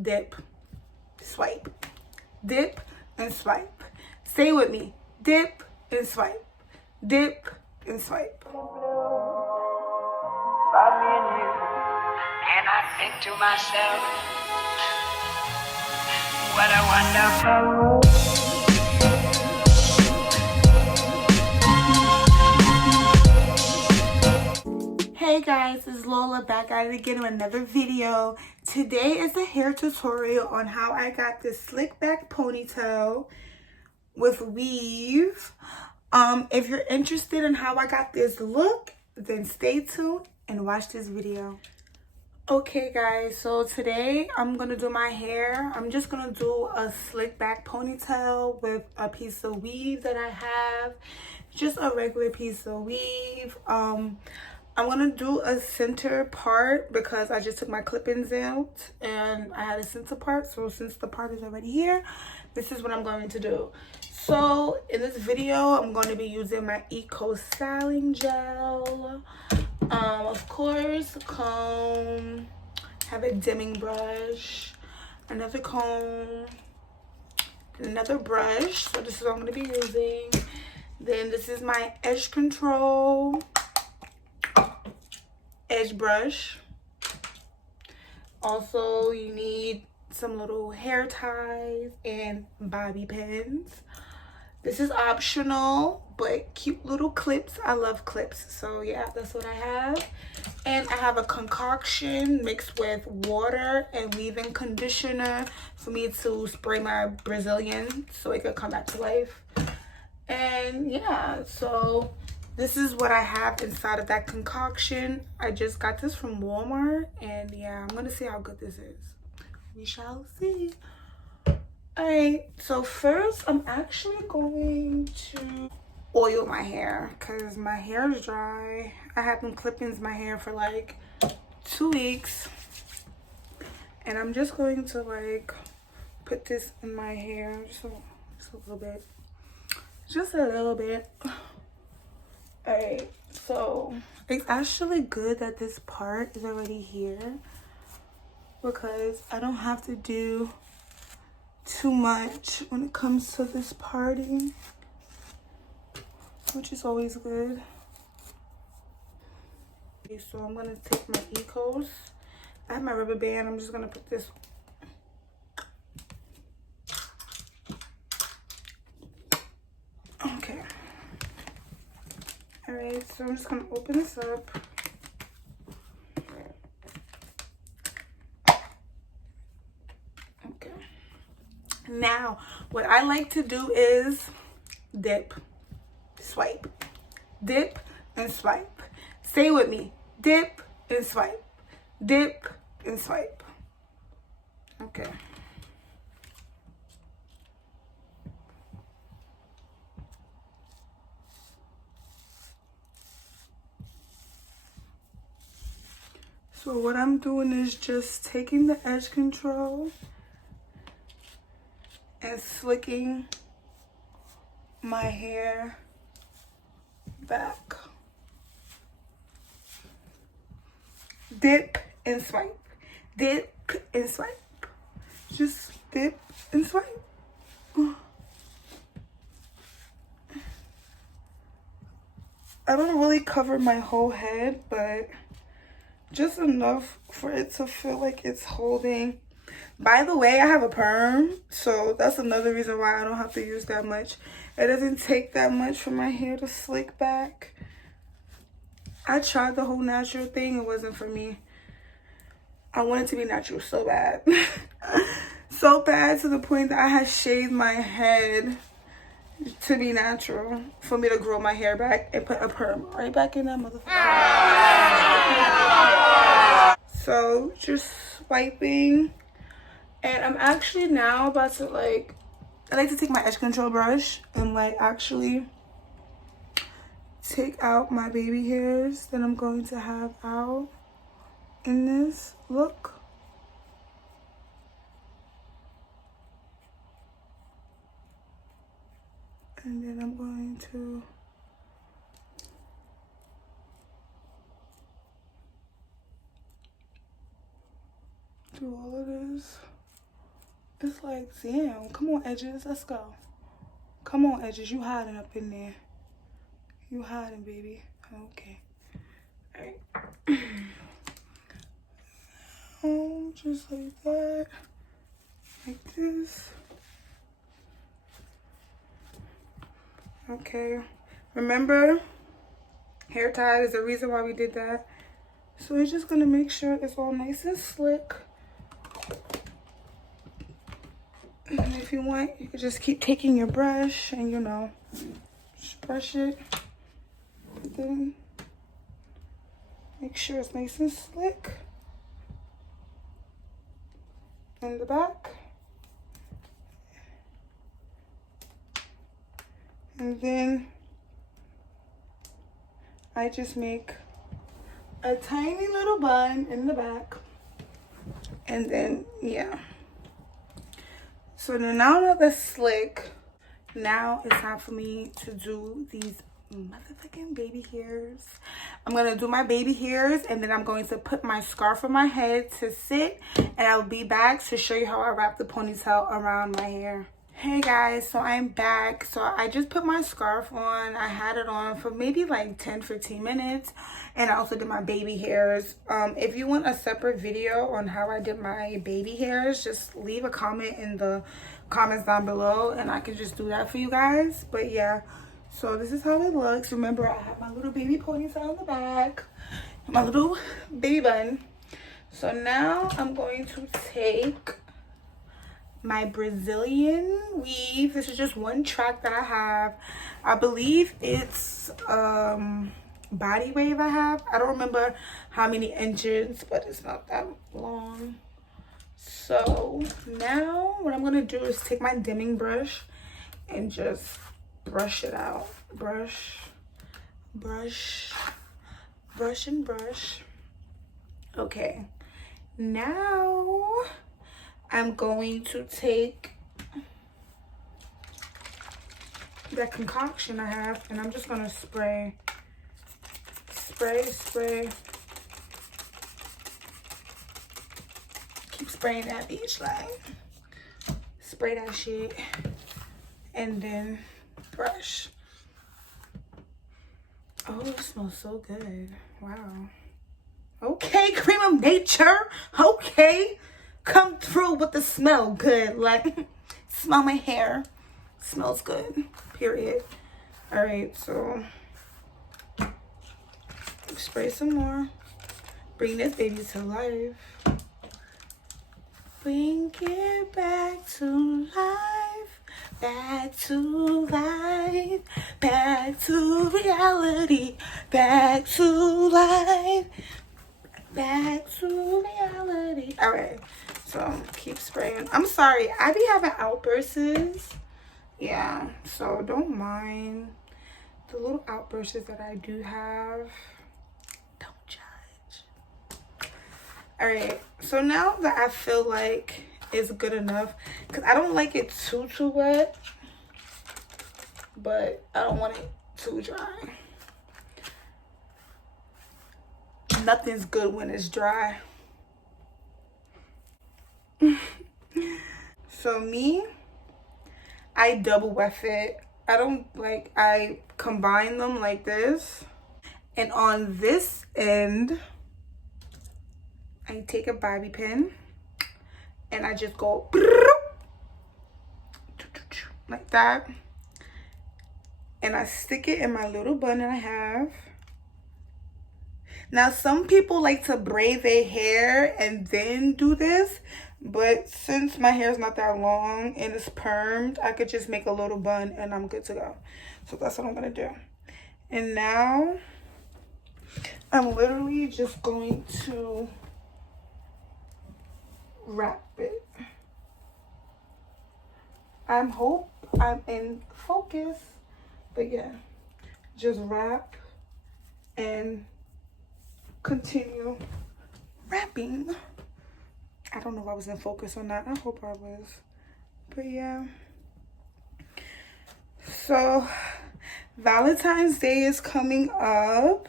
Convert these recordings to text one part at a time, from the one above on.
dip, swipe, dip, and swipe. Say with me, dip and swipe, dip and swipe. By me and you, and I think to myself, what a wonderful world. Hey guys, it's Lola back at it again with another video. Today is a hair tutorial on how I got this slick back ponytail with weave. If you're interested in how I got this look, then stay tuned and watch this video. Okay guys, so today I'm gonna do my hair. I'm just gonna do a slick back ponytail with a piece of weave that I have, just a regular piece of weave. I'm gonna do a center part because I just took my clip-ins out and I had a center part. So since the part is already here, this is what I'm going to do. So in this video, I'm going to be using my Eco Styling Gel. Of course, a comb, have a dimming brush, another comb, another brush. So this is what I'm going to be using. Then this is my edge control edge brush. Also, you need some little hair ties and bobby pins. This is optional, but cute little clips. I love clips, so yeah, that's what I have. And I have a concoction mixed with water and leave-in conditioner for me to spray my Brazilian so it could come back to life. And yeah, so this is what I have inside of that concoction. I just got this from Walmart, and yeah, I'm gonna see how good this is. We shall see. Alright, so first I'm actually going to oil my hair because my hair is dry. I have been clipping my hair for like 2 weeks, and I'm just going to like put this in my hair just a little bit. Just a little bit. Alright, so it's actually good that this part is already here because I don't have to do too much when it comes to this parting, which is always good. Okay, so I'm gonna take my Ecos. I have my rubber band. I'm just gonna put this. Okay. All right, so I'm just gonna open this up. Okay. Now, what I like to do is dip, swipe, dip, and swipe. Say with me, dip and swipe, dip and swipe. Okay. So what I'm doing is just taking the edge control and slicking my hair back. Dip and swipe. Dip and swipe. Just dip and swipe. I don't really cover my whole head, but just enough for it to feel like it's holding. By the way, I have a perm, so that's another reason why I don't have to use that much. It doesn't take that much for my hair to slick back. I tried the whole natural thing. It wasn't for me. I wanted to be natural so bad. So bad to the point that I had shaved my head to be natural, for me to grow my hair back and put a perm right back in that motherfucker. So just swiping, and I'm actually now about to I like to take my edge control brush and like actually take out my baby hairs that I'm going to have out in this look. And then I'm going to do all of this. It's like, damn, come on, Edges, let's go. Come on, Edges, you hiding up in there. You hiding, baby. Okay. All right. Just like that. Like this. Okay. Remember, hair tie is the reason why we did that. So we're just gonna make sure it's all nice and slick. And if you want, you can just keep taking your brush and, you know, just brush it. But then make sure it's nice and slick. In the back. And then I just make a tiny little bun in the back. And then, yeah. So now that that's slick, now it's time for me to do these motherfucking baby hairs. I'm gonna do my baby hairs, and then I'm going to put my scarf on my head to sit, and I'll be back to show you how I wrap the ponytail around my hair. Hey guys, so I'm back. So I just put my scarf on. I had it on for maybe like 10-15 minutes, and I also did my baby hairs. If you want a separate video on how I did my baby hairs, just leave a comment in the comments down below and I can just do that for you guys. But yeah, so this is how it looks. Remember, I have my little baby ponytail in the back, my little baby bun. So now I'm going to take my Brazilian weave. This is just one track that I have. I believe it's body wave I have. I don't remember how many inches, but it's not that long. So now what I'm gonna do is take my dimming brush and just brush it out. Brush, brush, brush, and brush. Okay, now I'm going to take that concoction I have, and I'm just gonna spray. Keep spraying that bitch, like, spray that shit, and then brush. Oh, it smells so good. Wow. Okay, cream of nature. Okay. Come through with the smell good. Like, smell my hair. Smells good. Period. All right, so spray some more. Bring this baby to life. Bring it back to life. Back to life. Back to reality. Back to life. Back to reality. All right. So keep spraying. I'm sorry, I be having outbursts. Yeah, so don't mind the little outbursts that I do have. Don't judge. All right, so now that I feel like it's good enough, because I don't like it too wet, but I don't want it too dry. Nothing's good when it's dry. So me, I double weft it. I combine them like this. And on this end, I take a bobby pin and I just go like that. And I stick it in my little bun that I have. Now, some people like to braid their hair and then do this. But since my hair is not that long and it's permed, I could just make a little bun and I'm good to go. So that's what I'm going to do. And now I'm literally just going to wrap it. I hope I'm in focus. But yeah, just wrap and continue wrapping. I don't know if I was in focus or not. I hope I was. But yeah. So Valentine's Day is coming up.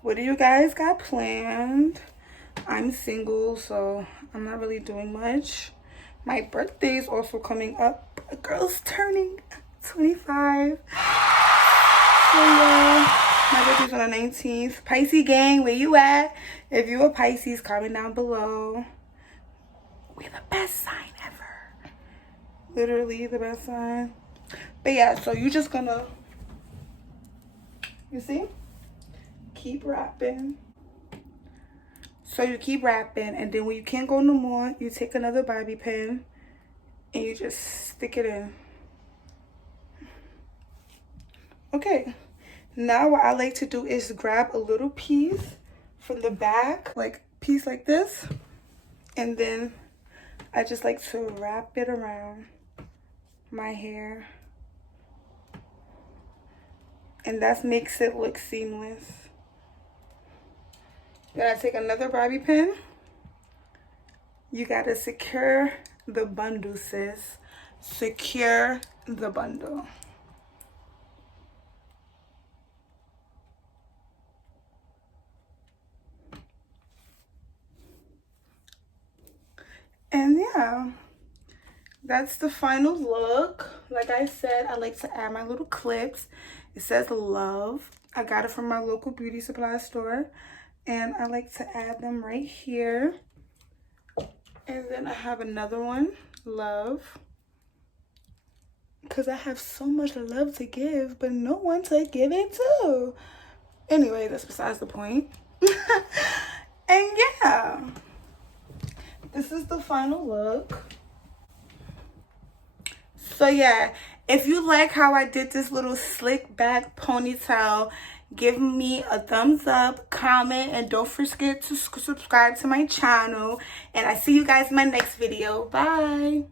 What do you guys got planned? I'm single, so I'm not really doing much. My birthday is also coming up. A girl's turning 25. So yeah, my birthday's on the 19th. Pisces gang, where you at? If you a Pisces, comment down below. We're the best sign ever. Literally the best sign. But yeah, so you just gonna, you see? Keep wrapping. So you keep wrapping, and then when you can't go no more, you take another bobby pin and you just stick it in. Okay, now what I like to do is grab a little piece from the back, like piece like this, and then I just like to wrap it around my hair, and that makes it look seamless. Then I take another bobby pin. You gotta secure the bundle, sis. Secure the bundle. And yeah, that's the final look. Like I said, I like to add my little clips. It says love. I got it from my local beauty supply store. And I like to add them right here. And then I have another one, love. Because I have so much love to give, but no one to give it to. Anyway, that's besides the point. And yeah, this is the final look. So yeah, if you like how I did this little slick back ponytail, give me a thumbs up, comment, and don't forget to subscribe to my channel. And I see you guys in my next video. Bye.